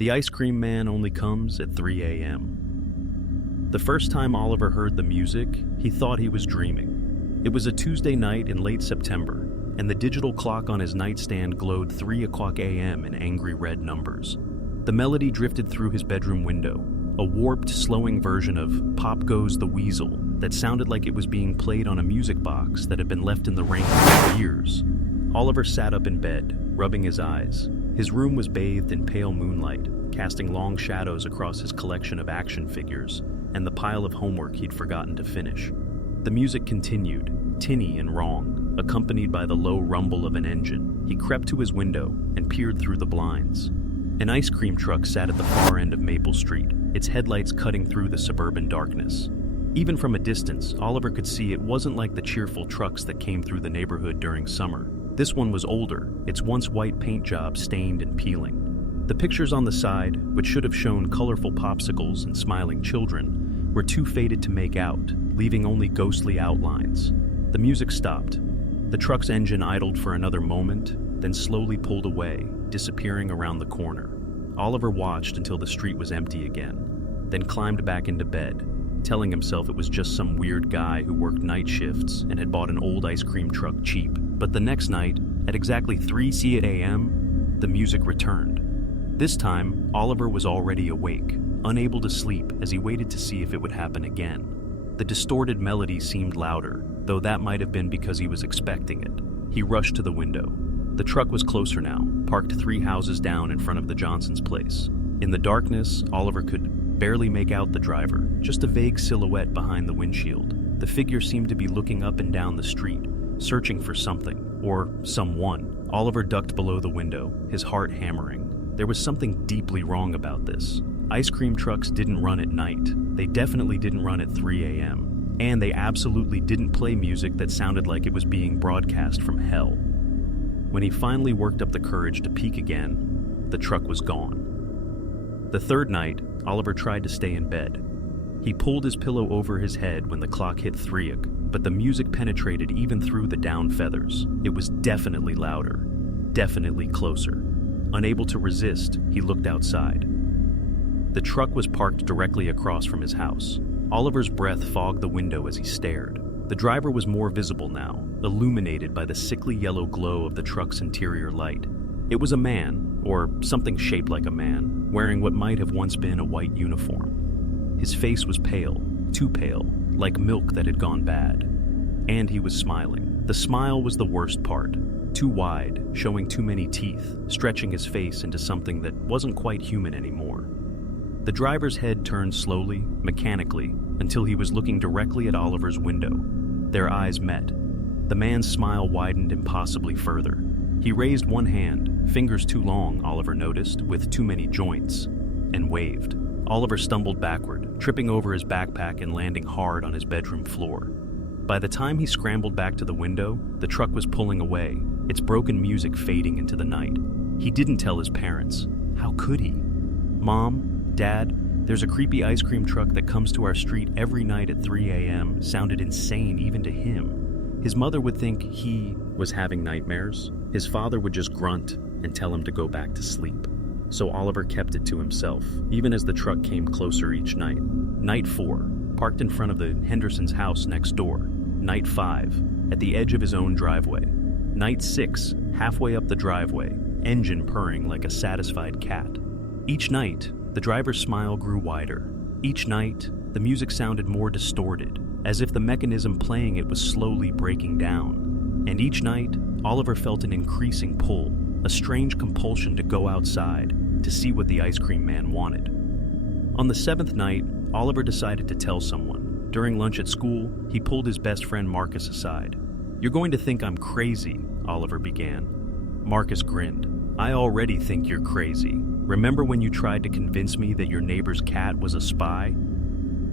The ice cream man only comes at 3 a.m. The first time Oliver heard the music, he thought he was dreaming. It was a Tuesday night in late September, and the digital clock on his nightstand glowed 3 o'clock a.m. in angry red numbers. The melody drifted through his bedroom window, a warped, slowing version of Pop Goes the Weasel that sounded like it was being played on a music box that had been left in the rain for years. Oliver sat up in bed, rubbing his eyes. His room was bathed in pale moonlight, casting long shadows across his collection of action figures and the pile of homework he'd forgotten to finish. The music continued, tinny and wrong, accompanied by the low rumble of an engine. He crept to his window and peered through the blinds. An ice cream truck sat at the far end of Maple Street, its headlights cutting through the suburban darkness. Even from a distance, Oliver could see it wasn't like the cheerful trucks that came through the neighborhood during summer. This one was older, its once white paint job stained and peeling. The pictures on the side, which should have shown colorful popsicles and smiling children, were too faded to make out, leaving only ghostly outlines. The music stopped. The truck's engine idled for another moment, then slowly pulled away, disappearing around the corner. Oliver watched until the street was empty again, then climbed back into bed, telling himself it was just some weird guy who worked night shifts and had bought an old ice cream truck cheap. But the next night, at exactly 3 a.m., the music returned. This time, Oliver was already awake, unable to sleep as he waited to see if it would happen again. The distorted melody seemed louder, though that might have been because he was expecting it. He rushed to the window. The truck was closer now, parked 3 houses down in front of the Johnsons' place. In the darkness, Oliver could barely make out the driver, just a vague silhouette behind the windshield. The figure seemed to be looking up and down the street, searching for something, or someone. Oliver ducked below the window, his heart hammering. There was something deeply wrong about this. Ice cream trucks didn't run at night. They definitely didn't run at 3 a.m. And they absolutely didn't play music that sounded like it was being broadcast from hell. When he finally worked up the courage to peek again, the truck was gone. The third night, Oliver tried to stay in bed. He pulled his pillow over his head when the clock hit 3, but the music penetrated even through the down feathers. It was definitely louder, definitely closer. Unable to resist, he looked outside. The truck was parked directly across from his house. Oliver's breath fogged the window as he stared. The driver was more visible now, illuminated by the sickly yellow glow of the truck's interior light. It was a man, or something shaped like a man, wearing what might have once been a white uniform. His face was pale, too pale, like milk that had gone bad. And he was smiling. The smile was the worst part. Too wide, showing too many teeth, stretching his face into something that wasn't quite human anymore. The driver's head turned slowly, mechanically, until he was looking directly at Oliver's window. Their eyes met. The man's smile widened impossibly further. He raised one hand, fingers too long, Oliver noticed, with too many joints, and waved. Oliver stumbled backward, tripping over his backpack and landing hard on his bedroom floor. By the time he scrambled back to the window, the truck was pulling away, its broken music fading into the night. He didn't tell his parents. How could he? Mom, Dad, there's a creepy ice cream truck that comes to our street every night at 3 a.m. sounded insane even to him. His mother would think he was having nightmares. His father would just grunt and tell him to go back to sleep. So Oliver kept it to himself, even as the truck came closer each night. Night 4, parked in front of the Hendersons' house next door. Night 5, at the edge of his own driveway. Night 6, halfway up the driveway, engine purring like a satisfied cat. Each night, the driver's smile grew wider. Each night, the music sounded more distorted, as if the mechanism playing it was slowly breaking down. And each night, Oliver felt an increasing pull, a strange compulsion to go outside, to see what the ice cream man wanted. On the 7th night, Oliver decided to tell someone. During lunch at school, he pulled his best friend Marcus aside. "You're going to think I'm crazy," Oliver began. Marcus grinned. "I already think you're crazy. Remember when you tried to convince me that your neighbor's cat was a spy?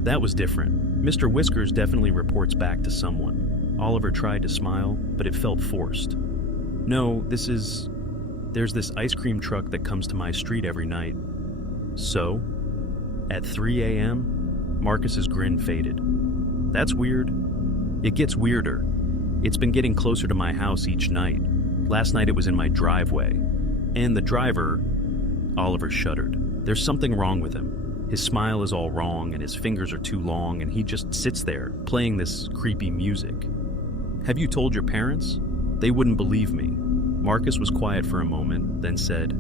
That was different. Mr. Whiskers definitely reports back to someone." Oliver tried to smile, but it felt forced. "No, there's this ice cream truck that comes to my street every night." "So? At 3 a.m.? Marcus's grin faded. "That's weird." "It gets weirder. It's been getting closer to my house each night. Last night it was in my driveway. And the driver..." Oliver shuddered. There's something wrong with him. His smile is all wrong, and his fingers are too long, and he just sits there, playing this creepy music. Have you told your parents? They wouldn't believe me. Marcus was quiet for a moment, then said,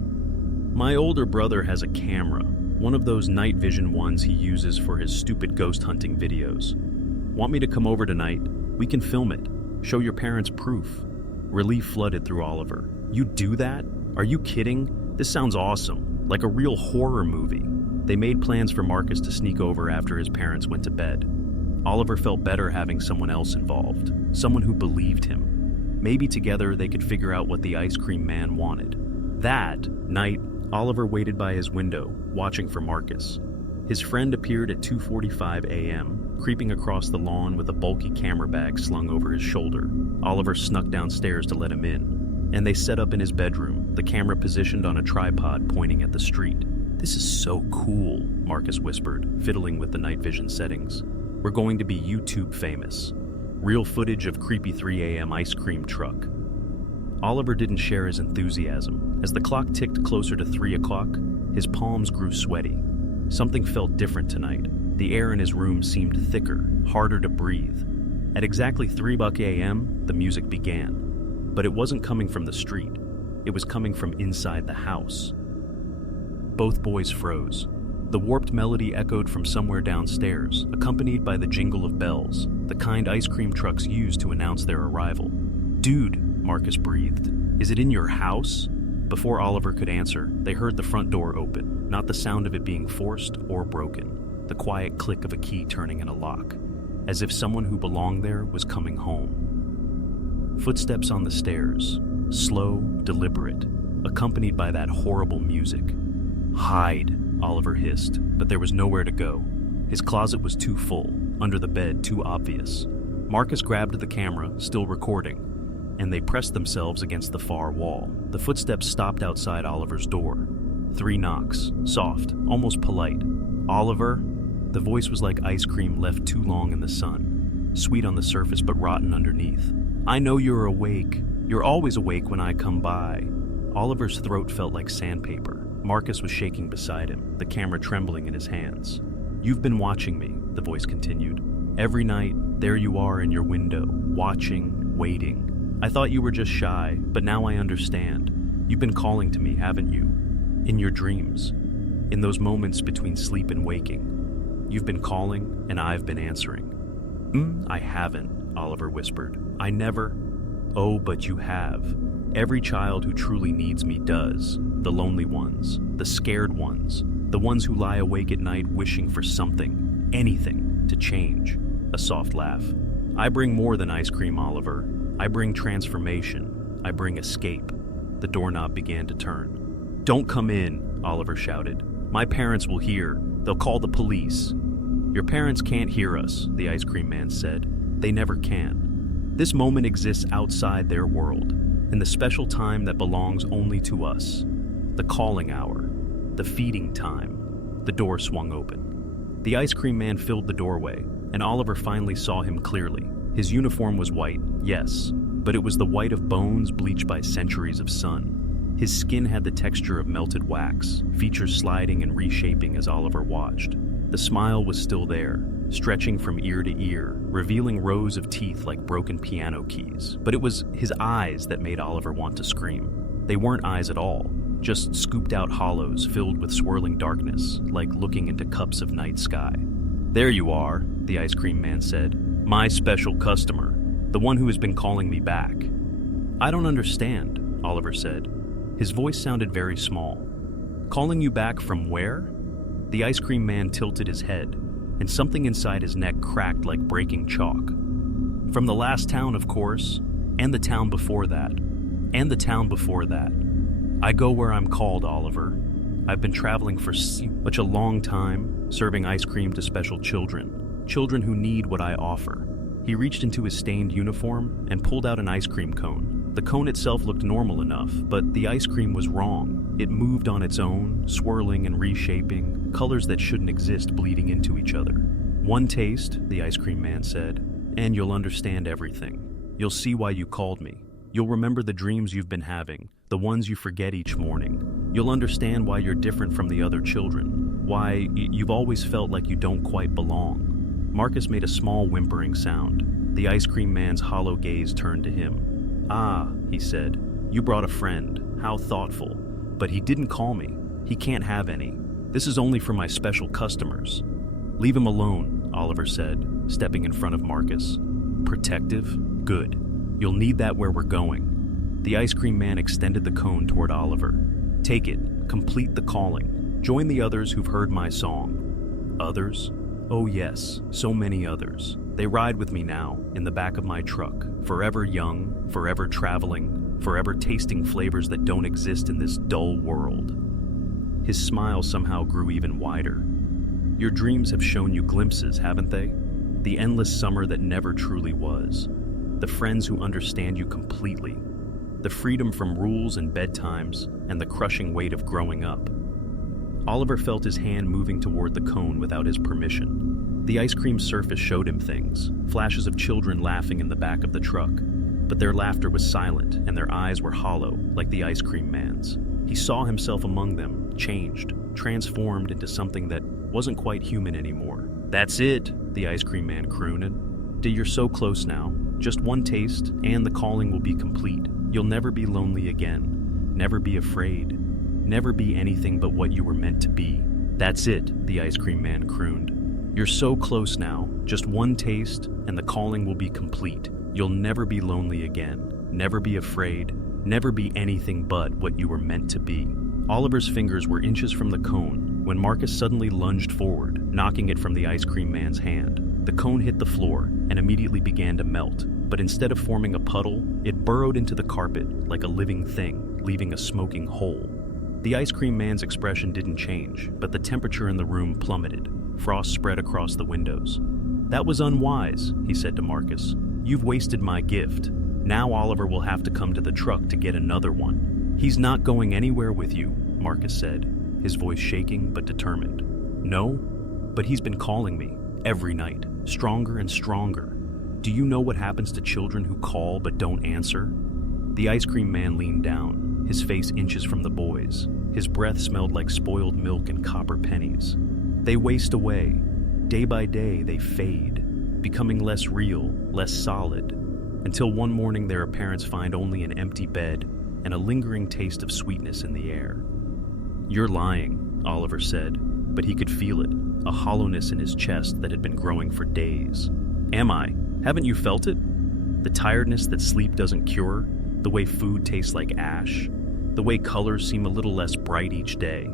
My older brother has a camera, one of those night vision ones he uses for his stupid ghost hunting videos. Want me to come over tonight? We can film it. Show your parents proof. Relief flooded through Oliver. You do that? Are you kidding? This sounds awesome, like a real horror movie. They made plans for Marcus to sneak over after his parents went to bed. Oliver felt better having someone else involved, someone who believed him. Maybe together they could figure out what the ice cream man wanted. That night, Oliver waited by his window, watching for Marcus. His friend appeared at 2:45 a.m., creeping across the lawn with a bulky camera bag slung over his shoulder. Oliver snuck downstairs to let him in, and they set up in his bedroom, the camera positioned on a tripod pointing at the street. This is so cool, Marcus whispered, fiddling with the night vision settings. We're going to be YouTube famous. Real footage of creepy 3 a.m. ice cream truck. Oliver didn't share his enthusiasm. As the clock ticked closer to 3 o'clock, his palms grew sweaty. Something felt different tonight. The air in his room seemed thicker, harder to breathe. At exactly 3 a.m., the music began. But it wasn't coming from the street. It was coming from inside the house. Both boys froze. The warped melody echoed from somewhere downstairs, accompanied by the jingle of bells, the kind ice cream trucks use to announce their arrival. Dude, Marcus breathed. Is it in your house? Before Oliver could answer, they heard the front door open, not the sound of it being forced or broken, the quiet click of a key turning in a lock, as if someone who belonged there was coming home. Footsteps on the stairs, slow, deliberate, accompanied by that horrible music. Hide, Oliver hissed, but there was nowhere to go. His closet was too full, under the bed too obvious. Marcus grabbed the camera, still recording, and they pressed themselves against the far wall. The footsteps stopped outside Oliver's door. 3 knocks, soft, almost polite. Oliver? The voice was like ice cream left too long in the sun, sweet on the surface but rotten underneath. I know you're awake. You're always awake when I come by. Oliver's throat felt like sandpaper. Marcus was shaking beside him, the camera trembling in his hands. You've been watching me, the voice continued. Every night, there you are in your window, watching, waiting. I thought you were just shy, but now I understand. You've been calling to me, haven't you? In your dreams. In those moments between sleep and waking. You've been calling, and I've been answering. I haven't, Oliver whispered. I never. Oh, but you have. Every child who truly needs me does. The lonely ones, the scared ones, the ones who lie awake at night wishing for something, anything, to change. A soft laugh. I bring more than ice cream, Oliver. I bring transformation. I bring escape. The doorknob began to turn. Don't come in, Oliver shouted. My parents will hear. They'll call the police. Your parents can't hear us, the ice cream man said. They never can. This moment exists outside their world, in the special time that belongs only to us. The calling hour, the feeding time. The door swung open. The ice cream man filled the doorway, and Oliver finally saw him clearly. His uniform was white, yes, but it was the white of bones bleached by centuries of sun. His skin had the texture of melted wax, features sliding and reshaping as Oliver watched. The smile was still there, stretching from ear to ear, revealing rows of teeth like broken piano keys. But it was his eyes that made Oliver want to scream. They weren't eyes at all, just scooped-out hollows filled with swirling darkness, like looking into cups of night sky. There you are, the ice cream man said. My special customer, the one who has been calling me back. I don't understand, Oliver said. His voice sounded very small. Calling you back from where? The ice cream man tilted his head, and something inside his neck cracked like breaking chalk. From the last town, of course, and the town before that, and the town before that. I go where I'm called, Oliver. I've been traveling for such a long time, serving ice cream to special children, children who need what I offer. He reached into his stained uniform and pulled out an ice cream cone. The cone itself looked normal enough, but the ice cream was wrong. It moved on its own, swirling and reshaping, colors that shouldn't exist bleeding into each other. One taste, the ice cream man said, and you'll understand everything. You'll see why you called me. You'll remember the dreams you've been having, the ones you forget each morning. You'll understand why you're different from the other children, why you've always felt like you don't quite belong. Marcus made a small whimpering sound. The ice cream man's hollow gaze turned to him. "Ah," he said, "you brought a friend. How thoughtful. But he didn't call me. He can't have any. This is only for my special customers." "Leave him alone," Oliver said, stepping in front of Marcus. "Protective? Good. You'll need that where we're going." The ice cream man extended the cone toward Oliver. "Take it. Complete the calling. Join the others who've heard my song." "Others? Oh yes, so many others. They ride with me now, in the back of my truck, forever young, forever traveling, forever tasting flavors that don't exist in this dull world." His smile somehow grew even wider. "Your dreams have shown you glimpses, haven't they? The endless summer that never truly was. The friends who understand you completely. The freedom from rules and bedtimes, and the crushing weight of growing up." Oliver felt his hand moving toward the cone without his permission. The ice cream surface showed him things, flashes of children laughing in the back of the truck. But their laughter was silent, and their eyes were hollow, like the ice cream man's. He saw himself among them, changed, transformed into something that wasn't quite human anymore. "That's it," the ice cream man crooned. "You're so close now. Just one taste, and the calling will be complete. You'll never be lonely again. Never be afraid. Never be anything but what you were meant to be." "That's it," the ice cream man crooned. "You're so close now. Just one taste, and the calling will be complete. You'll never be lonely again. Never be afraid. Never be anything but what you were meant to be." Oliver's fingers were inches from the cone when Marcus suddenly lunged forward, knocking it from the ice cream man's hand. The cone hit the floor and immediately began to melt, but instead of forming a puddle, it burrowed into the carpet like a living thing, leaving a smoking hole. The ice cream man's expression didn't change, but the temperature in the room plummeted. Frost spread across the windows. "That was unwise," he said to Marcus. "You've wasted my gift. Now Oliver will have to come to the truck to get another one." "He's not going anywhere with you," Marcus said, his voice shaking but determined. "No, but he's been calling me, every night, stronger and stronger. Do you know what happens to children who call but don't answer?" The ice cream man leaned down, his face inches from the boys. His breath smelled like spoiled milk and copper pennies. "They waste away. Day by day they fade, becoming less real, less solid, until one morning their parents find only an empty bed and a lingering taste of sweetness in the air." "You're lying," Oliver said, but he could feel it, a hollowness in his chest that had been growing for days. "Am I? Haven't you felt it? The tiredness that sleep doesn't cure, the way food tastes like ash, the way colors seem a little less bright each day."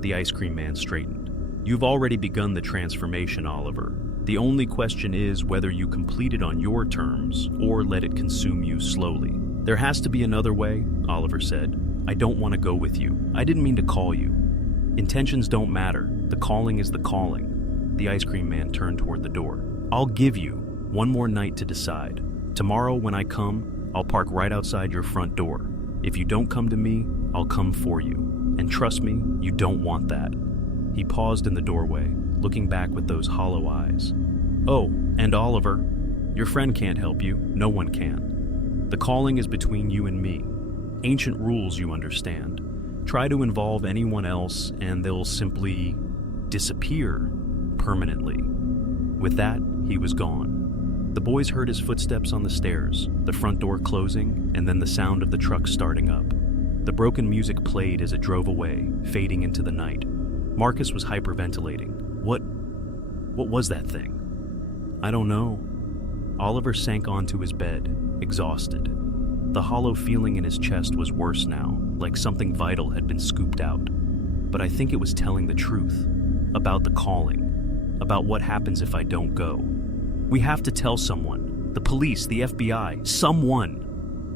The ice cream man straightened. "You've already begun the transformation, Oliver. The only question is whether you complete it on your terms or let it consume you slowly." "There has to be another way," Oliver said. "I don't want to go with you. I didn't mean to call you. Intentions don't matter. The calling is the calling." The ice cream man turned toward the door. "I'll give you one more night to decide. Tomorrow when I come, I'll park right outside your front door. If you don't come to me, I'll come for you. And trust me, you don't want that." He paused in the doorway, looking back with those hollow eyes. "Oh, and Oliver, your friend can't help you. No one can. The calling is between you and me. Ancient rules, you understand. Try to involve anyone else and they'll simply disappear permanently." With that, he was gone. The boys heard his footsteps on the stairs, the front door closing, and then the sound of the truck starting up. The broken music played as it drove away, fading into the night. Marcus was hyperventilating. What was that thing? "I don't know." Oliver sank onto his bed, exhausted. The hollow feeling in his chest was worse now, like something vital had been scooped out. "But I think it was telling the truth. About the calling. About what happens if I don't go. We have to tell someone. The police, the FBI, someone."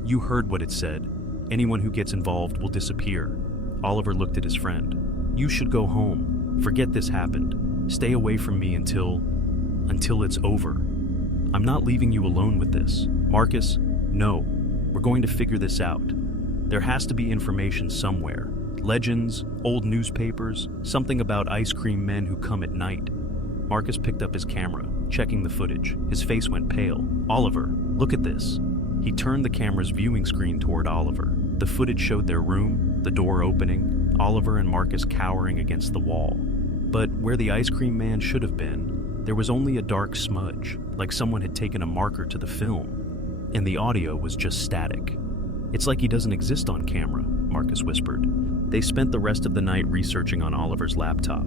"You heard what it said. Anyone who gets involved will disappear." Oliver looked at his friend. "You should go home. Forget this happened. Stay away from me until it's over. I'm not leaving you alone with this. Marcus, no. We're going to figure this out. There has to be information somewhere. Legends, old newspapers, something about ice cream men who come at night." Marcus picked up his camera, checking the footage. His face went pale. "Oliver, look at this." He turned the camera's viewing screen toward Oliver. The footage showed their room, the door opening, Oliver and Marcus cowering against the wall. But where the ice cream man should have been, there was only a dark smudge, like someone had taken a marker to the film. And the audio was just static. "It's like he doesn't exist on camera," Marcus whispered. They spent the rest of the night researching on Oliver's laptop.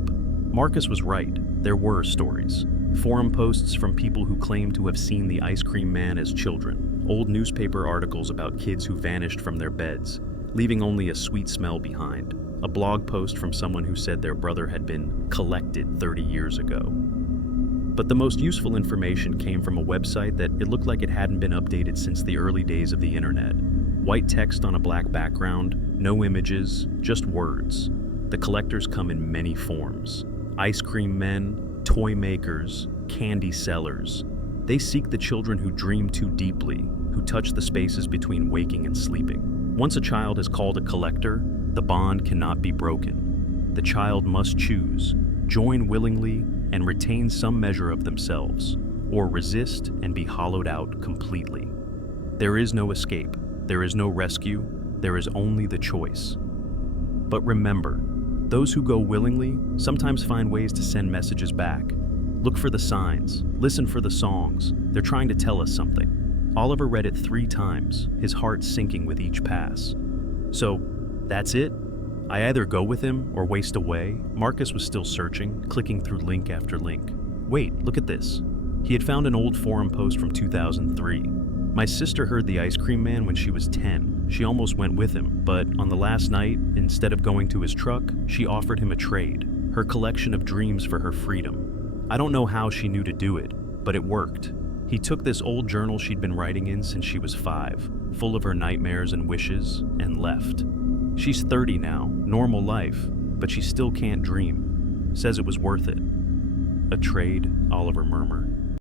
Marcus was right. There were stories. Forum posts from people who claimed to have seen the ice cream man as children. Old newspaper articles about kids who vanished from their beds, leaving only a sweet smell behind. A blog post from someone who said their brother had been collected 30 years ago. But the most useful information came from a website that it looked like it hadn't been updated since the early days of the internet. White text on a black background, no images, just words. The collectors come in many forms. Ice cream men, toy makers, candy sellers. They seek the children who dream too deeply, who touch the spaces between waking and sleeping. Once a child is called a collector, the bond cannot be broken. The child must choose, join willingly, and retain some measure of themselves, or resist and be hollowed out completely. There is no escape, there is no rescue, there is only the choice. But remember, those who go willingly sometimes find ways to send messages back. Look for the signs, listen for the songs, they're trying to tell us something. Oliver read it 3 times, his heart sinking with each pass. So, that's it? I either go with him or waste away. Marcus was still searching, clicking through link after link. Wait, look at this. He had found an old forum post from 2003. My sister heard the ice cream man when she was 10. She almost went with him, but on the last night, instead of going to his truck, she offered him a trade, her collection of dreams for her freedom. I don't know how she knew to do it, but it worked. He took this old journal she'd been writing in since she was 5, full of her nightmares and wishes, and left. She's 30 now, normal life, but she still can't dream. Says it was worth it. "A trade," Oliver murmured.